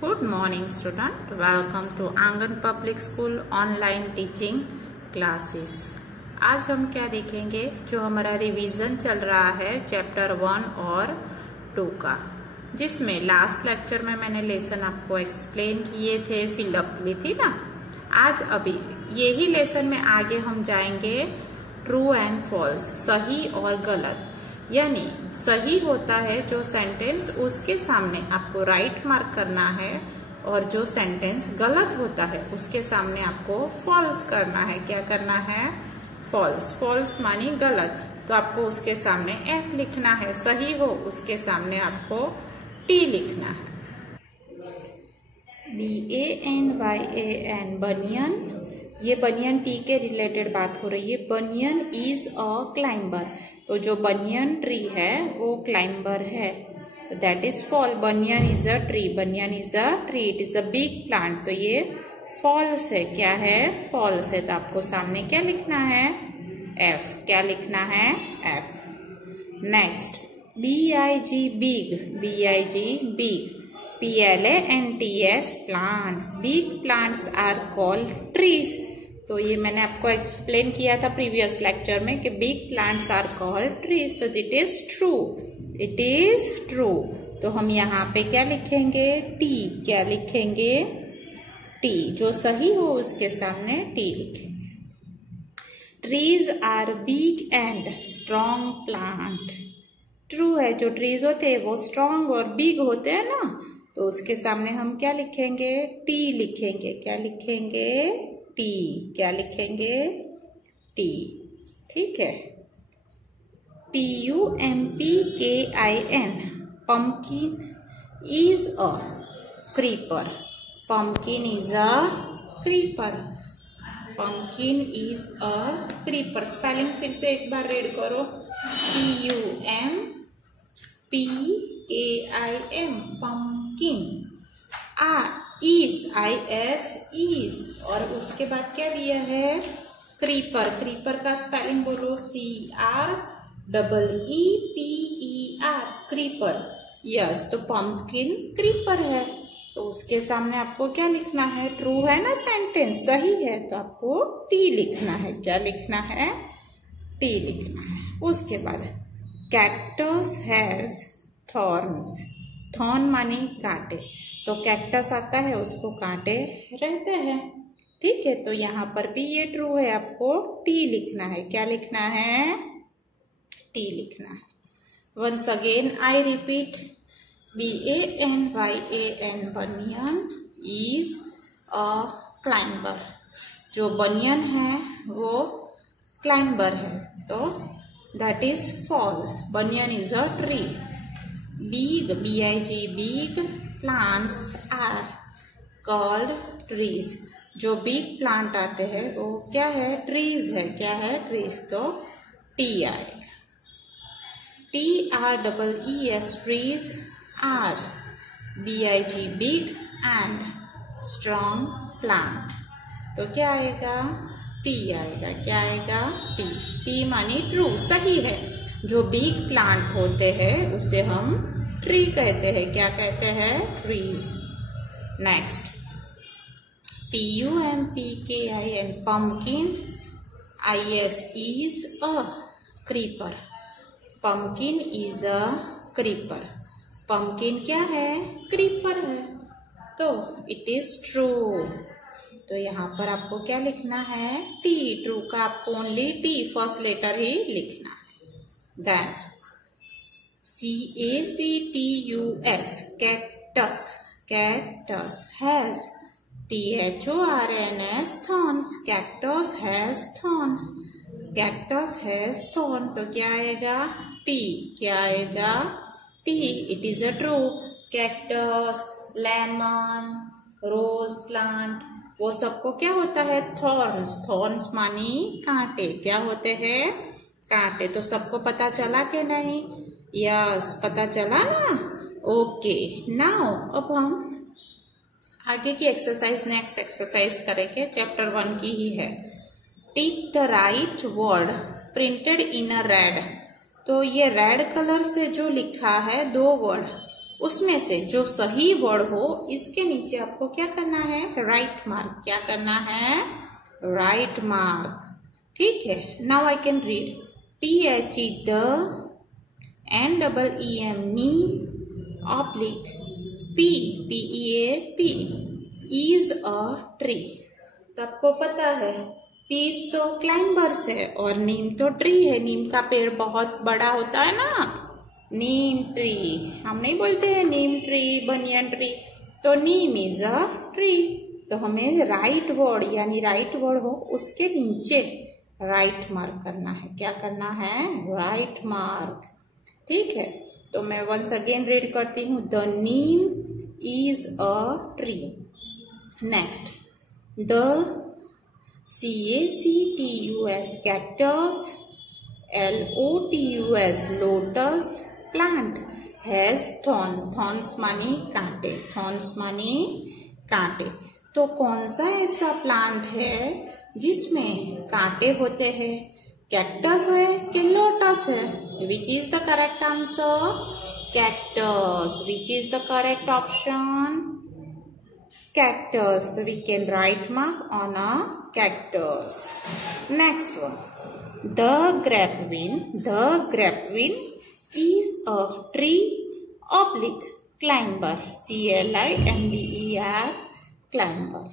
Good morning student. Welcome to आंगन public school online teaching classes. आज हम क्या देखेंगे, जो हमारा रिवीजन चल रहा है चैप्टर 1 और 2 का, जिसमें लास्ट लेक्चर में मैंने लेसन आपको एक्सप्लेन किए थे, फिलअप ली थी ना। आज अभी यही लेसन में आगे हम जाएंगे ट्रू एंड फॉल्स, सही और गलत। यानी सही होता है जो सेंटेंस, उसके सामने आपको राइट मार्क करना है, और जो सेंटेंस गलत होता है उसके सामने आपको फॉल्स करना है। क्या करना है? फॉल्स। फॉल्स मानी गलत, तो आपको उसके सामने एफ लिखना है। सही हो उसके सामने आपको टी लिखना है। BANYAN बनियन, ये बनियन टी के रिलेटेड बात हो रही है। बनियन इज अ क्लाइंबर, तो जो बनियन ट्री है वो क्लाइंबर है, तो that is fall. Banyan is a tree, banyan is a tree, it is a big plant, तो ये फॉल्स है। क्या है? फॉल्स है। तो आपको सामने क्या लिखना है? एफ। क्या लिखना है? F. Next BIG big, BIG big, PLANTS plants. Big plants are called trees. तो ये मैंने आपको एक्सप्लेन किया था प्रीवियस लेक्चर में कि big plants are called trees, तो it is true, it is true. तो हम यहाँ पे क्या लिखेंगे? टी। क्या लिखेंगे? टी। जो सही हो उसके सामने टी लिखेंगे। Trees are big and strong plant. True है, जो ट्रीज होते हैं वो स्ट्रॉन्ग और बिग होते हैं ना, तो उसके सामने हम क्या लिखेंगे? टी लिखेंगे। क्या लिखेंगे? टी। क्या लिखेंगे? टी। ठीक है। PUMPKIN pumpkin is a creeper. Pumpkin is a creeper. Pumpkin is a creeper. Spelling फिर से एक बार रीड करो। PUMPKIN pumpkin, is is, और उसके बाद क्या दिया है? क्रीपर। क्रीपर का स्पेलिंग बोलो। CREEPER, creeper. यस, तो पंपकिन क्रीपर है, तो उसके सामने आपको क्या लिखना है? ट्रू है ना, सेंटेंस सही है, तो आपको टी लिखना है। क्या लिखना है? टी लिखना है। उसके बाद कैक्टस हैज थॉर्न्स। थॉर्न मानी कांटे, तो कैक्टस आता है उसको कांटे रहते हैं। ठीक है, तो यहाँ पर भी ये ट्रू है, आपको टी लिखना है। क्या लिखना है? टी लिखना है। Once again I repeat, BANYAN banyan is a climber. जो बनियन है वो क्लाइंबर है, तो that is false. Banyan is a tree. Big, BIG big plants are called trees. जो बिग प्लांट आते हैं वो क्या है? ट्रीज है। क्या है? ट्रीज, तो टी आएगा। TREES trees are BIG big and strong plant, तो क्या आएगा? टी आएगा। क्या आएगा? टी। टी मानी ट्रू, सही है। जो बिग प्लांट होते हैं उसे हम ट्री कहते हैं। क्या कहते हैं? Trees. Next PUMPKIN pumpkin is a creeper. Pumpkin is a creeper. Pumpkin क्या है? क्रीपर है, तो इट इज ट्रू। तो यहाँ पर आपको क्या लिखना है? टी। ट्रू का आपको ओनली टी, फर्स्ट लेटर ही लिखना है। Then CACTUS cactus, cactus has THORNS thorns, cactus has thorns, cactus has thorn, तो क्या आएगा? टी। क्या आएगा? T. It is a true. Cactus, lemon, rose plant, वो सबको क्या होता है? थॉर्न्स। थॉर्न्स मानी कांटे। क्या होते हैं? कांटे। तो सबको पता चला कि नहीं? यस, पता चला ना। ओके, नाउ अब हम आगे की एक्सरसाइज, नेक्स्ट एक्सरसाइज करेंगे, चैप्टर 1 की ही है। टिक the right word printed in a red. तो ये रेड कलर से जो लिखा है 2 वर्ड, उसमें से जो सही वर्ड हो इसके नीचे आपको क्या करना है, राइट मार्क। क्या करना है, राइट मार्क। ठीक है, now I can read THE the NEEM Neem oblique PEA is a tree। तो आपको पता है पीस तो क्लाइंबर्स है और नीम तो ट्री है। नीम का पेड़ बहुत बड़ा होता है ना, नीम ट्री। हम नहीं बोलते हैं नीम ट्री, बनियन ट्री। तो नीम इज अ ट्री। तो हमें राइट वर्ड यानी राइट वर्ड हो उसके नीचे राइट मार्क करना है। क्या करना है, राइट मार्क। ठीक है, तो मैं वंस अगेन रीड करती हूँ, the Neem is a tree. Next, the CACTUS cactus, LOTUS lotus plant has thorns। thorns माने कांटे, thorns माने कांटे। तो कौन सा ऐसा प्लांट है जिसमें कांटे होते हैं, कैक्टस है कि लोटस है? Which is the correct answer, cactus. Which is the correct option, cactus। We can write mark on a cactus. Next one, the grapevine is a tree oblique climber, CLIMBER climber।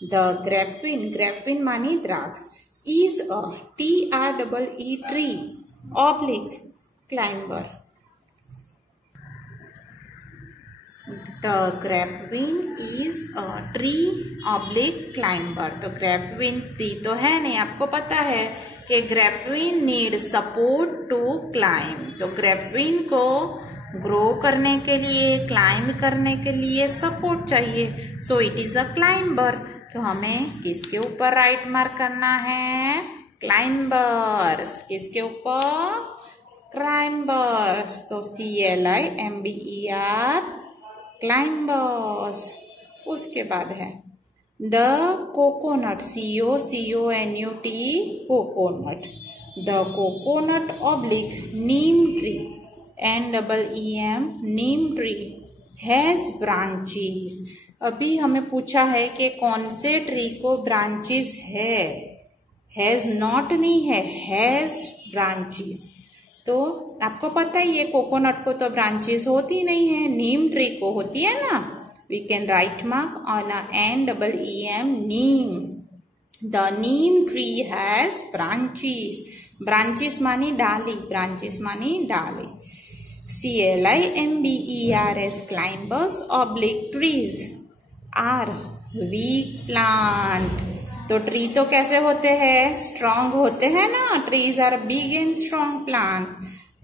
The grapevine मानी द्राक्ष, is a TREE tree oblique climber। The grapevine is a tree oblique climber। तो grapevine tree तो है नहीं, आपको पता है कि grapevine need support to climb। तो grapevine को ग्रो करने के लिए, क्लाइंब करने के लिए सपोर्ट चाहिए, so it is a climber. तो हमें किसके ऊपर राइट मार्क करना है, क्लाइंबर्स। किसके ऊपर, क्लाइंबर्स। तो CLIMBER क्लाइंबर्स। उसके बाद है the coconut, COCONUT coconut. The coconut oblique Neem tree, NEEM Neem tree has branches. अभी हमें पूछा है कि कौन से ट्री को ब्रांचेस है, हैज नॉट नहीं है, हैज ब्रांचेस। तो आपको पता ही है कोकोनट को तो ब्रांचेस होती नहीं है, नीम ट्री को होती है ना। We can right mark on NEEM neem. The neem tree has branches. Branches मानी डाली, ब्रांचेस मानी डाली। CLIMBERS climbers oblique trees are weak plant. तो ट्री तो कैसे होते हैं, स्ट्रांग होते हैं ना। Trees are big and strong plant.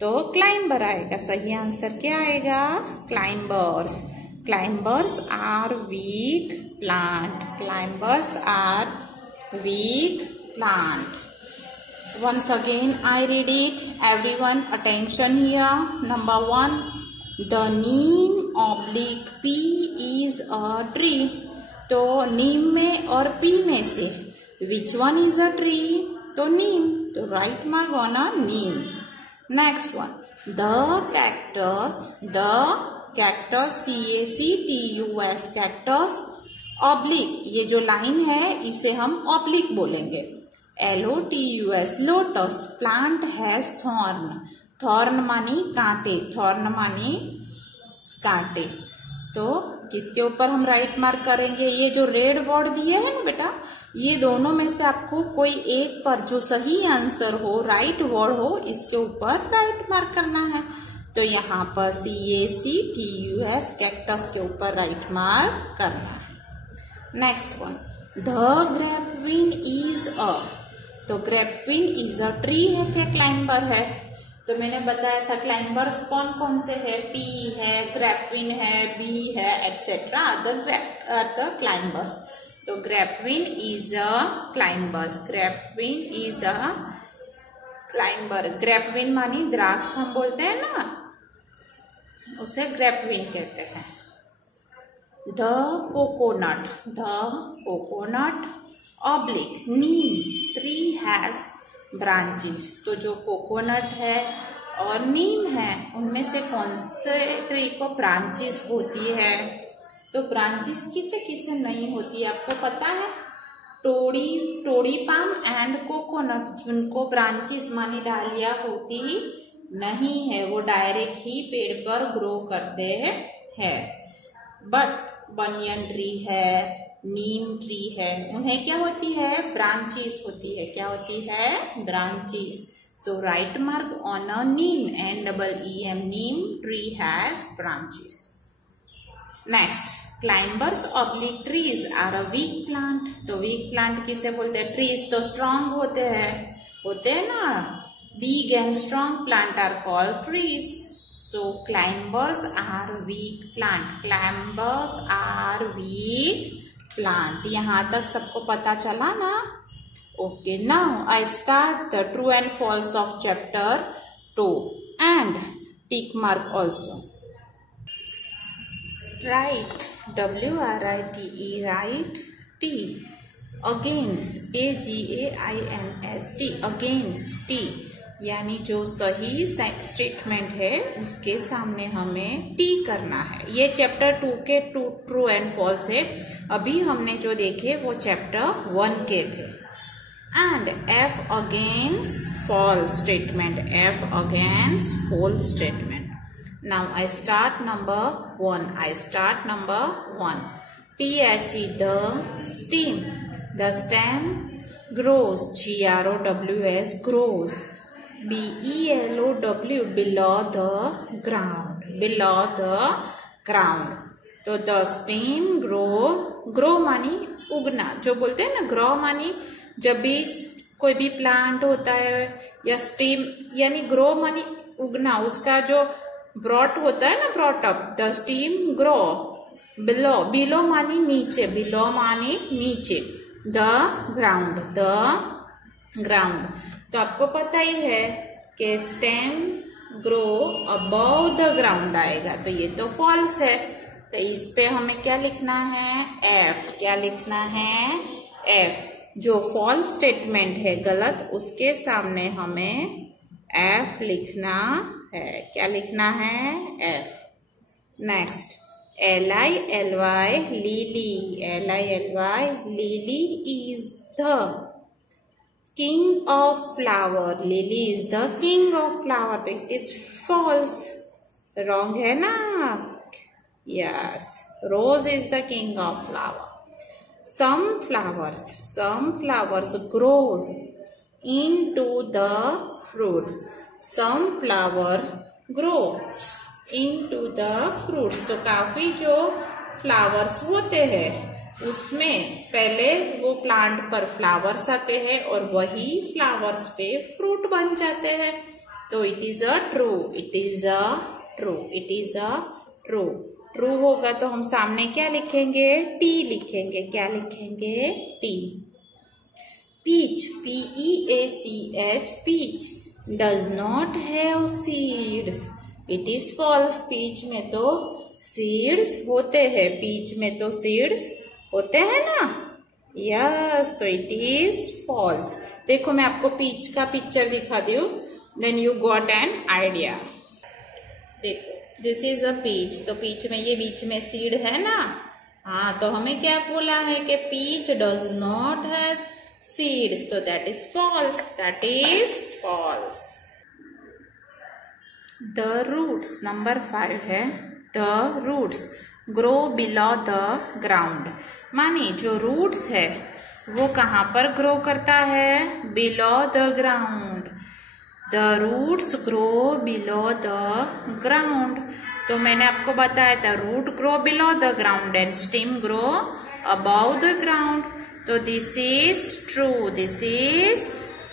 तो क्लाइंबर आएगा, सही आंसर क्या आएगा, climbers. Climbers are weak plant. Climbers are weak plant. Once again I read it, everyone attention here। Number 1, the neem oblique P is a tree। तो नीम में और P में से which one is a tree, तो नीम। तो right mark on a Neem. Next one, the cactus CACTUS cactus oblique. ये जो line है इसे हम ऑब्लिक बोलेंगे। LOTUS lotus plant has thorn. Thorn मानी कांटे, थॉर्न मानी कांटे। तो किसके ऊपर हम राइट मार्क करेंगे, ये जो रेड वर्ड दिए है ना बेटा, ये दोनों में से आपको कोई एक पर जो सही आंसर हो, राइट वर्ड हो, इसके ऊपर राइट मार्क करना है। तो यहाँ पर CACTUS कैक्टस के ऊपर राइट मार्क करना है। Next one, the grapevine is a. तो ग्रेपविन इज अ ट्री है क्या क्लाइंबर है? तो मैंने बताया था क्लाइंबर्स कौन कौन से है, पी है, ग्रेपविन है, बी है, एटसेट्रा द क्लाइंबर्स। तो grapevine is a climbers. Grapevine is a climber. Grapevine मानी द्राक्ष हम बोलते हैं ना, उसे ग्रेपविन कहते हैं। The coconut oblique Neem tree has branches. तो जो कोकोनट है और नीम है, उनमें से कौन से ट्री को ब्रांचेस होती है? तो ब्रांचेस किसे किसे नहीं होती है आपको पता है? टोड़ी पाम एंड कोकोनट, जिनको ब्रांचेस माने डालियां होती नहीं है, वो डायरेक्ट ही पेड़ पर ग्रो करते हैं। बट बनियन ट्री है, नीम ट्री है, उन्हें क्या होती है? ब्रांचेस होती है। क्या होती है? Branches. So right mark on a neem, N-E-E-M, neem tree has branches. Next, climbers oblique trees are a weak plant. तो weak plant किसे बोलते हैं? trees तो strong होते हैं ना? Big and strong plant are called trees. So climbers are weak plant. Climbers are weak plant. यहाँ तक सबको पता चला ना? Okay, now I start the true and false of chapter 2 and tick mark also. Write, W-R-I-T-E, write T against, A-G-A-I-N-S-T, against T, यानी जो सही statement है उसके सामने हमें T करना है। ये चैप्टर 2 के ट्रू एंड फॉल्स है। अभी हमने जो देखे वो चैप्टर 1 के थे। And F against false statement. F against false statement. Now I start number 1. T-H-E, the stem. The stem grows. G-R-O-W-S, grows. B-E-L-O-W, below the ground. Below the ground. तो the stem grow मानी उगना, जो बोलते हैं ना grow मानी जब भी कोई भी प्लांट होता है या स्टेम, यानी ग्रो मानी उगना, उसका जो ब्रॉट होता है ना, brought up, the stem grow. Below मानी नीचे, बिलो मानी नीचे, द ग्राउंड। तो आपको पता ही है कि stem grow above the ground आएगा, तो ये तो फॉल्स है। तो इस पे हमें क्या लिखना है? एफ। क्या लिखना है? एफ। जो फॉल्स स्टेटमेंट है गलत, उसके सामने हमें एफ लिखना है। क्या लिखना है? F. Next, L-I-L-Y, lily. L-I-L-Y, lily is the king of flower. Lily is the king of flower, तो इट इज फॉल्स। रॉन्ग है ना? Yes, rose is the king of flower. Some flowers grow into the fruits. Some flower grow into the fruits. तो काफी जो flowers होते हैं उसमें पहले वो प्लांट पर फ्लावर्स आते हैं और वही फ्लावर्स पे फ्रूट बन जाते हैं। तो it is a true. True होगा तो हम सामने क्या लिखेंगे? टी लिखेंगे। क्या लिखेंगे? T. Peach, P-E-A-C-H, peach does not have seeds. It is false. Peach में तो सीड्स होते हैं, पीच में तो सीड्स होते हैं ना? यस, तो इट इज फॉल्स। देखो मैं आपको पीच का पिक्चर दिखा दूं, then you got an idea. देखो, दिस इज अ पीच, तो पीच में ये बीच में सीड है ना? हाँ, तो हमें क्या बोला है कि peach does not has seeds, तो that is false. The roots, number 5 है। The roots grow below the ground, माने जो रूट्स है वो कहाँ पर ग्रो करता है? Below the ground. The roots grow below the ground. तो मैंने आपको बताया था root grow below the ground and stem grow above the ground. तो this is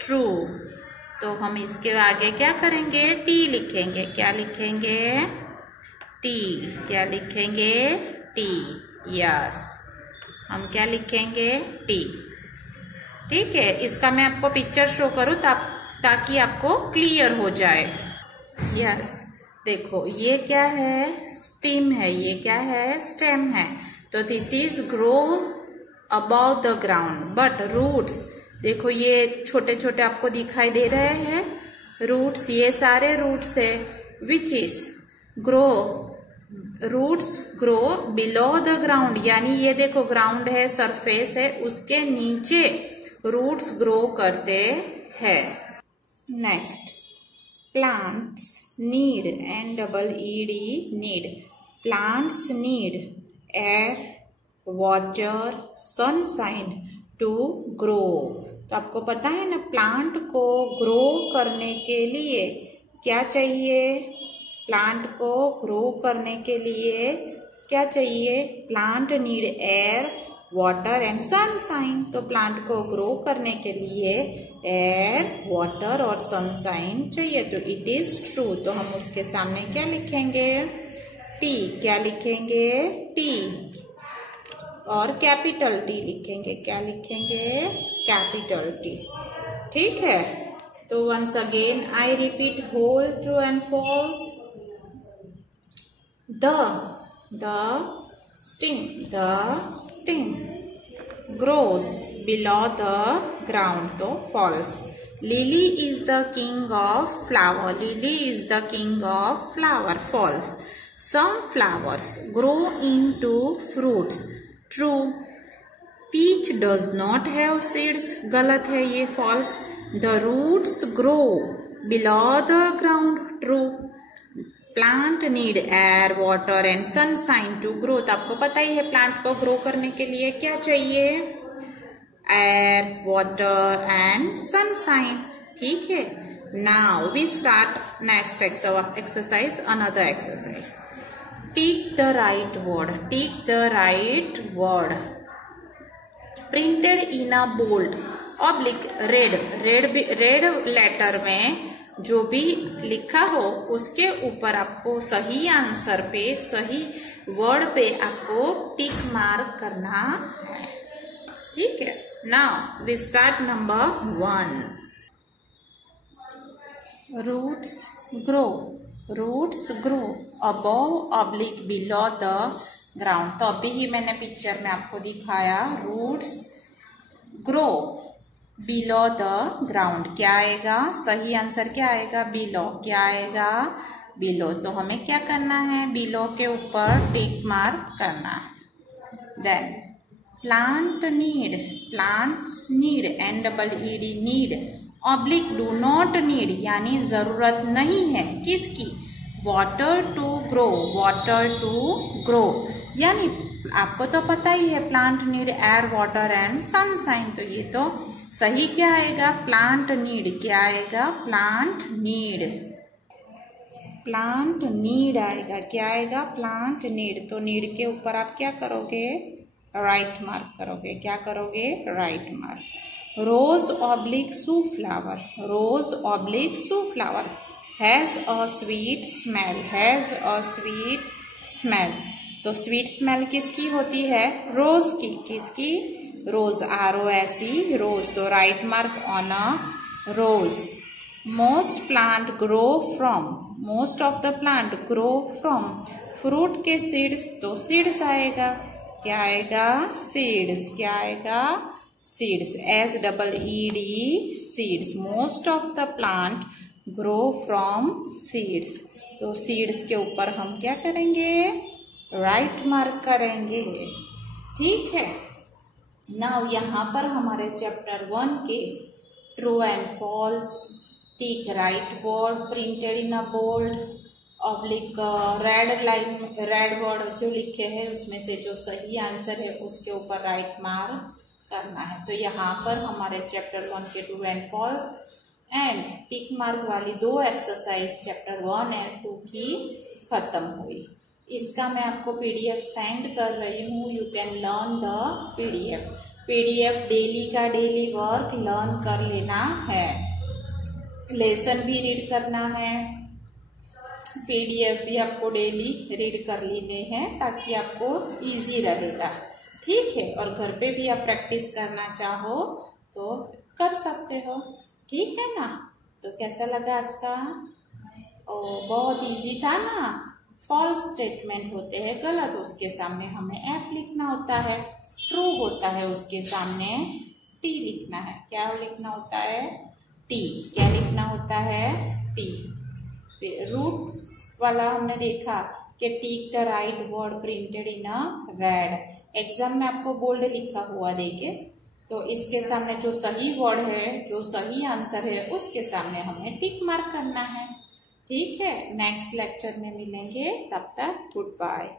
true. तो हम इसके आगे क्या करेंगे? T लिखेंगे। क्या लिखेंगे? T। क्या लिखेंगे? T। यस, हम क्या लिखेंगे? T। ठीक है, इसका मैं आपको पिक्चर शो करूँ ताकि आपको क्लियर हो जाए। यस, देखो ये क्या है? स्टेम है। ये क्या है? स्टेम है। तो this is grow about the ground, but roots देखो ये छोटे छोटे आपको दिखाई दे रहे हैं, रूट्स, ये सारे रूट्स है। Which is grow, roots grow below the ground, यानी ये देखो ग्राउंड है, सरफेस है, उसके नीचे रूट्स ग्रो करते हैं। Next, plants need, NEED, need. Plants need air, water, sunshine to grow. तो आपको पता है ना, प्लांट को ग्रो करने के लिए क्या चाहिए? प्लांट को ग्रो करने के लिए क्या चाहिए? Plant need air, water and sunshine. तो प्लांट को ग्रो करने के लिए एयर, वाटर और सनशाइन चाहिए। तो इट इज ट्रू। तो हम उसके सामने क्या लिखेंगे? टी। क्या लिखेंगे? टी। और कैपिटल टी लिखेंगे। क्या लिखेंगे? Capital T. ठीक है। तो once again I repeat whole true and false. The stem grows below the ground, तो false. Lily is the king of flower. Lily is the king of flower. False. Some flowers grow into fruits. True. Peach does not have seeds. गलत है ये, false. The roots grow below the ground. True. Plant need air, water and sunshine to grow. तो आपको पता ही है plant को grow करने के लिए क्या चाहिए? Air, water and sunshine. ठीक है। Now we start next exercise, another exercise. Tick the right word. Tick the right word printed in a bold oblique red letter में जो भी लिखा हो उसके ऊपर आपको सही आंसर पे, सही वर्ड पे आपको टिक मार्क करना है। ठीक है। Now we start number 1। Roots grow. Roots grow above oblique below the ground. तो अभी ही मैंने पिक्चर में आपको दिखाया, roots grow below the ground. क्या आएगा? सही आंसर क्या आएगा? बिलो। क्या आएगा? बिलो। तो हमें क्या करना है? बिलो के ऊपर टिक मार्क करना है। Then plant need, plants need, NEED, need oblique do not need, यानी जरूरत नहीं है किसकी? Water to grow. Water to grow, यानी आपको तो पता ही है plant need air, water and sunshine. तो ये तो सही क्या आएगा? Plant need. क्या आएगा? Plant need. प्लांट नीड आएगा। क्या आएगा? Plant need. तो नीड के ऊपर आप क्या करोगे? राइट मार्क करोगे। क्या करोगे? Right mark. Rose oblique sunflower. Rose oblique sunflower has a sweet smell. Has a sweet smell. तो स्वीट स्मेल किसकी होती है? रोज की। किसकी? रोज। ROSE, rose. तो right mark on a rose. Most plant grow from, most of the plant grow from fruit के seeds. तो seeds आएगा। क्या आएगा? सीड्स। क्या आएगा? Seeds. SEED, seeds. Most of the plant grow from seeds. तो seeds के ऊपर हम क्या करेंगे? राइट मार्क करेंगे। ठीक है। नाउ यहाँ पर हमारे चैप्टर 1 के true and false, tick right word printed in a bold oblique red line, red word जो लिखे हैं उसमें से जो सही आंसर है उसके ऊपर राइट मार्क करना है। तो यहाँ पर हमारे चैप्टर 1 के true and false and tick mark वाली 2 एक्सरसाइज चैप्टर 1 एंड 2 की खत्म हुई। इसका मैं आपको PDF सेंड कर रही हूँ। You can learn the PDF daily का डेली वर्क लर्न कर लेना है। लेसन भी रीड करना है, PDF भी आपको डेली रीड कर लेने हैं ताकि आपको इजी रहेगा। ठीक है। और घर पे भी आप प्रैक्टिस करना चाहो तो कर सकते हो। ठीक है ना? तो कैसा लगा आज का? बहुत इजी था ना? फॉल्स स्टेटमेंट होते हैं गलत, उसके सामने हमें F लिखना होता है। ट्रू होता है उसके सामने T लिखना है। क्या लिखना होता है? टी, क्या लिखना होता है? टी। रूट्स वाला हमने देखा कि टिक the right word printed in a red. Exam में आपको बोल्ड लिखा हुआ देखे तो इसके सामने जो सही वर्ड है, जो सही आंसर है, उसके सामने हमें टिक मार्क करना है। ठीक है, नेक्स्ट लेक्चर में मिलेंगे, तब तक गुड बाय।